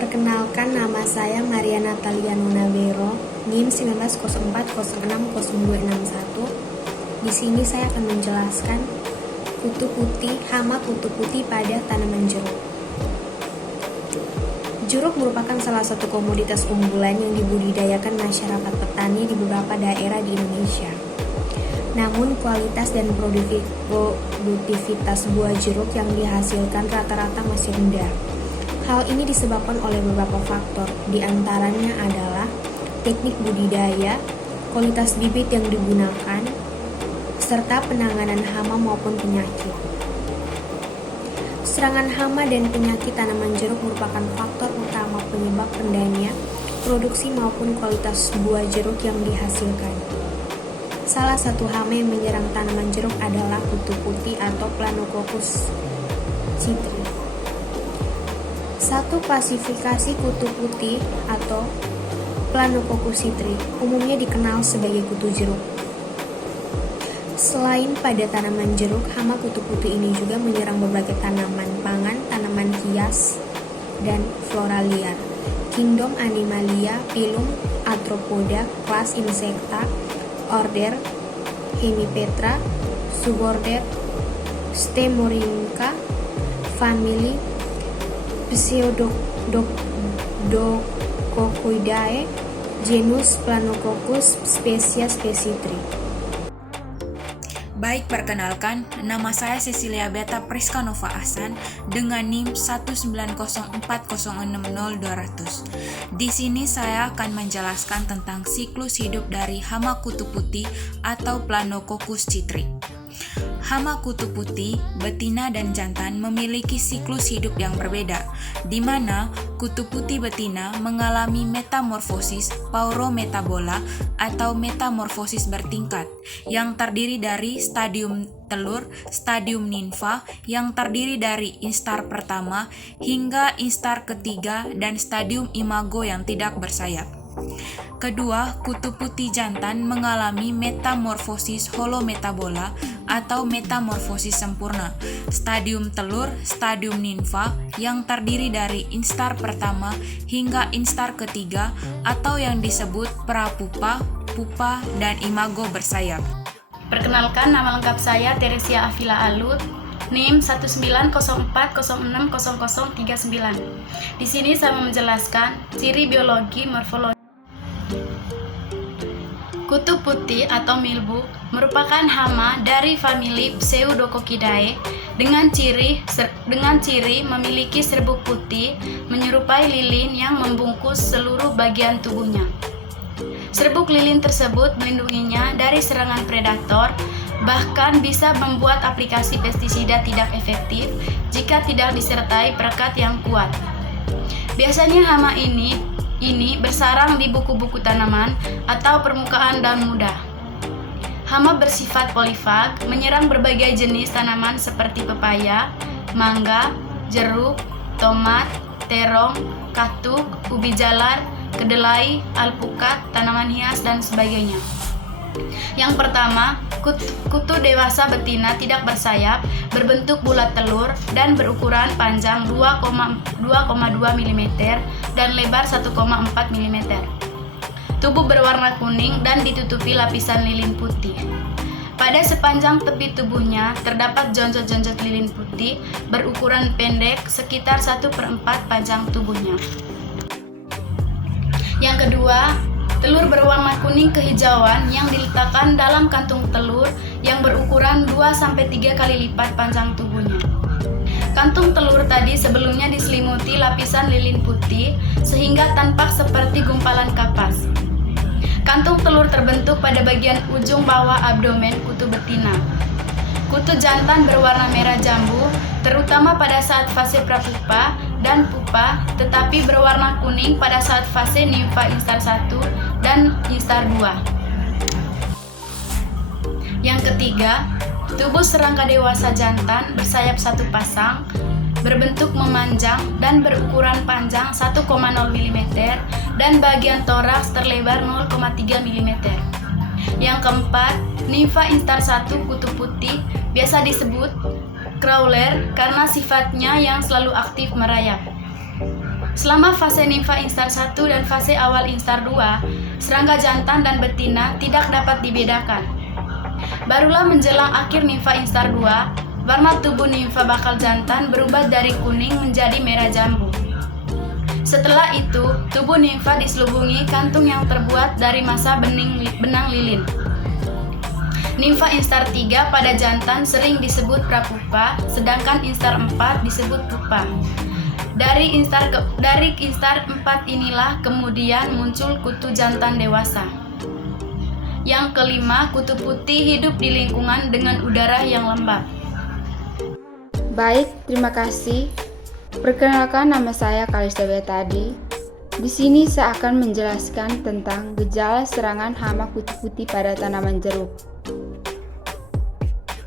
Perkenalkan, nama saya Maria Natalia Nunabero, NIM 1904060261. Di sini saya akan menjelaskan kutu putih, hama kutu putih pada tanaman jeruk. Jeruk merupakan salah satu komoditas unggulan yang dibudidayakan masyarakat petani di beberapa daerah di Indonesia. Namun, kualitas dan produktivitas buah jeruk yang dihasilkan rata-rata masih rendah. Hal ini disebabkan oleh beberapa faktor, di antaranya adalah teknik budidaya, kualitas bibit yang digunakan, serta penanganan hama maupun penyakit. Serangan hama dan penyakit tanaman jeruk merupakan faktor utama penyebab rendahnya produksi maupun kualitas buah jeruk yang dihasilkan. Salah satu hama yang menyerang tanaman jeruk adalah kutu putih atau Planococcus citri. Satu, klasifikasi kutu putih atau Planococcus citri umumnya dikenal sebagai kutu jeruk. Selain pada tanaman jeruk, hama kutu putih ini juga menyerang berbagai tanaman pangan, tanaman hias, dan flora liar. Kingdom Animalia, Phylum Arthropoda, kelas Insecta, order Hemipetra, suborder Stemorhyncha, famili Pseudococcoidae, genus Planococcus, spesies Specitri. Baik, perkenalkan, nama saya Cecilia Beta Priska Nova Ahsan dengan NIM 19040600200. Di sini saya akan menjelaskan tentang siklus hidup dari hama kutu putih atau Planococcus citri. Hama kutu putih, betina dan jantan memiliki siklus hidup yang berbeda, di mana kutu putih betina mengalami metamorfosis paurometabola atau metamorfosis bertingkat, yang terdiri dari stadium telur, stadium nimfa yang terdiri dari instar pertama hingga instar ketiga, dan stadium imago yang tidak bersayap. Kedua, kutu putih jantan mengalami metamorfosis holometabola atau metamorfosis sempurna, stadium telur, stadium nimfa yang terdiri dari instar pertama hingga instar ketiga atau yang disebut prapupa, pupa, dan imago bersayap. Perkenalkan, nama lengkap saya Teresia Afila Alut, NIM 19040600039. Di sini saya mau menjelaskan ciri biologi morfologi. Kutu putih atau milbu merupakan hama dari famili Pseudococcidae dengan ciri memiliki serbuk putih menyerupai lilin yang membungkus seluruh bagian tubuhnya. Serbuk lilin tersebut melindunginya dari serangan predator, bahkan bisa membuat aplikasi pestisida tidak efektif jika tidak disertai perekat yang kuat. Biasanya hama ini bersarang di buku-buku tanaman atau permukaan daun muda. Hama bersifat polifag, menyerang berbagai jenis tanaman seperti pepaya, mangga, jeruk, tomat, terong, katuk, ubi jalar, kedelai, alpukat, tanaman hias, dan sebagainya. Yang pertama, kutu dewasa betina tidak bersayap, berbentuk bulat telur, dan berukuran panjang 2,2 mm dan lebar 1,4 mm. Tubuh berwarna kuning dan ditutupi lapisan lilin putih. Pada sepanjang tepi tubuhnya terdapat jonjot-jonjot lilin putih berukuran pendek sekitar 1/4 panjang tubuhnya. Yang kedua, telur berwarna kuning kehijauan yang diletakkan dalam kantung telur yang berukuran 2-3 kali lipat panjang tubuhnya. Kantung telur tadi sebelumnya diselimuti lapisan lilin putih sehingga tampak seperti gumpalan kapas. Kantung telur terbentuk pada bagian ujung bawah abdomen kutu betina. Kutu jantan berwarna merah jambu, terutama pada saat fase prapupa dan pupa, tetapi berwarna kuning pada saat fase nimfa instar 1 dan instar 2. Yang ketiga, tubuh serangga dewasa jantan bersayap satu pasang, berbentuk memanjang dan berukuran panjang 1,0 mm dan bagian toraks terlebar 0,3 mm. Yang keempat, nimfa instar 1 kutu putih biasa disebut crawler karena sifatnya yang selalu aktif merayap. Selama fase nimfa instar 1 dan fase awal instar 2, serangga jantan dan betina tidak dapat dibedakan. Barulah menjelang akhir nimfa instar 2, warna tubuh nimfa bakal jantan berubah dari kuning menjadi merah jambu. Setelah itu, tubuh nimfa diselubungi kantung yang terbuat dari massa benang lilin. Nimfa instar 3 pada jantan sering disebut prapupa, sedangkan instar 4 disebut pupa. Dari instar 4 inilah kemudian muncul kutu jantan dewasa. Yang kelima, kutu putih hidup di lingkungan dengan udara yang lembab. Baik, terima kasih. Perkenalkan, nama saya Kalista Betadi. Di sini saya akan menjelaskan tentang gejala serangan hama kutu putih pada tanaman jeruk.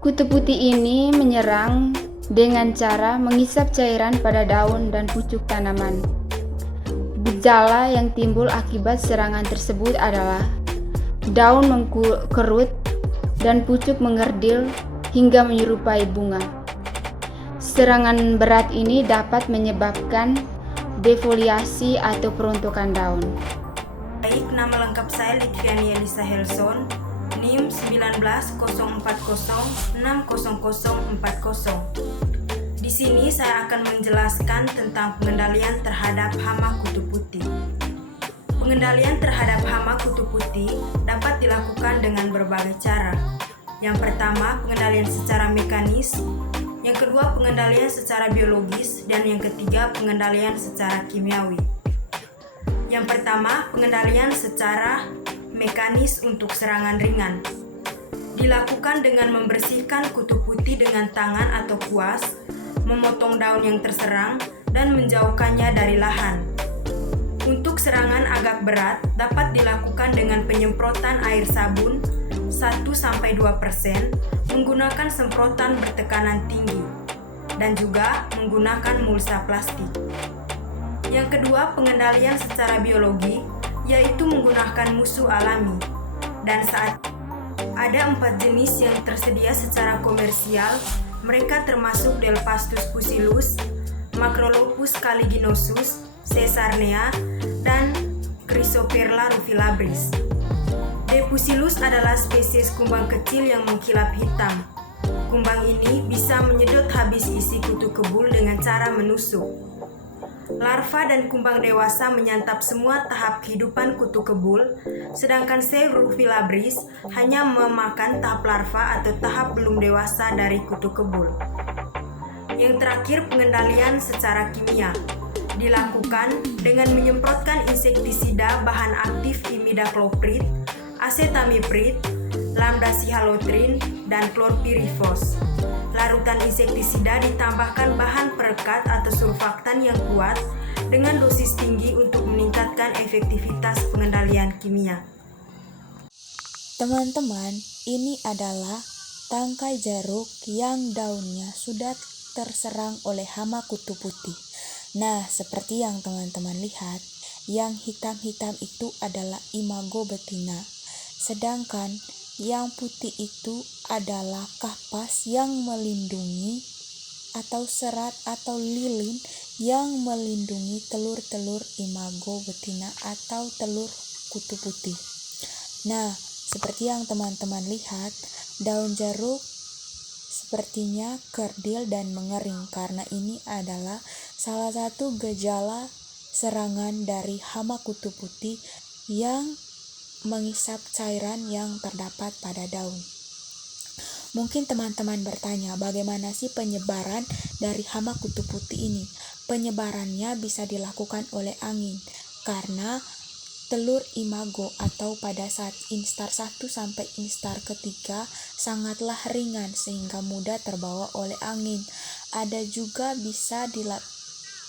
Kutu putih ini menyerang dengan cara mengisap cairan pada daun dan pucuk tanaman. Gejala yang timbul akibat serangan tersebut adalah daun mengkerut dan pucuk mengerdil hingga menyerupai bunga. Serangan berat ini dapat menyebabkan defoliasi atau peruntukan daun. Baik, nama lengkap saya Litviani Elisa Helson, NIM 1904060040. Di sini saya akan menjelaskan tentang pengendalian terhadap hama kutu putih. Pengendalian terhadap hama kutu putih dapat dilakukan dengan berbagai cara. Yang pertama, pengendalian secara mekanis. Yang kedua, pengendalian secara biologis. Dan yang ketiga, pengendalian secara kimiawi. Yang pertama, pengendalian secara mekanis untuk serangan ringan. Dilakukan dengan membersihkan kutu putih dengan tangan atau kuas, memotong daun yang terserang, dan menjauhkannya dari lahan. Untuk serangan agak berat, dapat dilakukan dengan penyemprotan air sabun 1-2%, menggunakan semprotan bertekanan tinggi, dan juga menggunakan mulsa plastik. Yang kedua, pengendalian secara biologi, yaitu menggunakan musuh alami. Dan saat ada 4 jenis yang tersedia secara komersial, mereka termasuk Delphastus pusillus, Macrolopus caliginosus, Caesarnea, dan Chrysoperla rufilabris. D. pusillus adalah spesies kumbang kecil yang mengkilap hitam. Kumbang ini bisa menyedot habis isi kutu kebul dengan cara menusuk. Larva dan kumbang dewasa menyantap semua tahap kehidupan kutu kebul, sedangkan C. rufilabris hanya memakan tahap larva atau tahap belum dewasa dari kutu kebul. Yang terakhir, pengendalian secara kimia dilakukan dengan menyemprotkan insektisida bahan aktif imidacloprid, acetamiprid, lambda-sihalotrin, dan klorpirifos. Larutan insektisida ditambahkan bahan perekat atau surfaktan yang kuat dengan dosis tinggi untuk meningkatkan efektivitas pengendalian kimia. Teman-teman, ini adalah tangkai jeruk yang daunnya sudah terserang oleh hama kutu putih. Nah, seperti yang teman-teman lihat, yang hitam-hitam itu adalah imago betina, sedangkan yang putih itu adalah kapas yang melindungi atau serat atau lilin yang melindungi telur-telur imago betina atau telur kutu putih. Nah, seperti yang teman-teman lihat, daun jeruk sepertinya kerdil dan mengering karena ini adalah salah satu gejala serangan dari hama kutu putih yang mengisap cairan yang terdapat pada daun. Mungkin teman-teman bertanya, bagaimana sih penyebaran dari hama kutu putih ini? Penyebarannya bisa dilakukan oleh angin karena telur imago atau pada saat instar 1 sampai instar ketiga sangatlah ringan sehingga mudah terbawa oleh angin. Ada juga bisa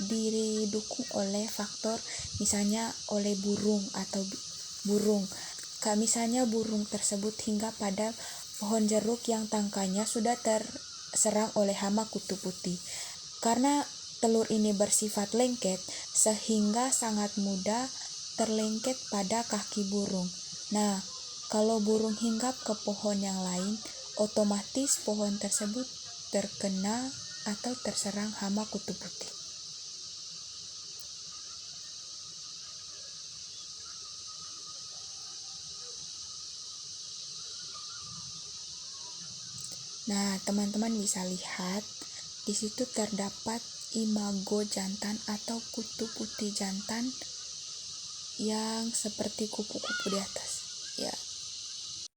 didukung oleh faktor misalnya oleh burung atau burung. Misalnya burung tersebut hingga pada pohon jeruk yang tangkainya sudah terserang oleh hama kutu putih. Karena telur ini bersifat lengket sehingga sangat mudah terlengket pada kaki burung. Nah, kalau burung hinggap ke pohon yang lain, otomatis pohon tersebut terkena atau terserang hama kutu putih. Nah, teman-teman bisa lihat di situ terdapat imago jantan atau kutu putih jantan yang seperti kupu-kupu di atas. Ya,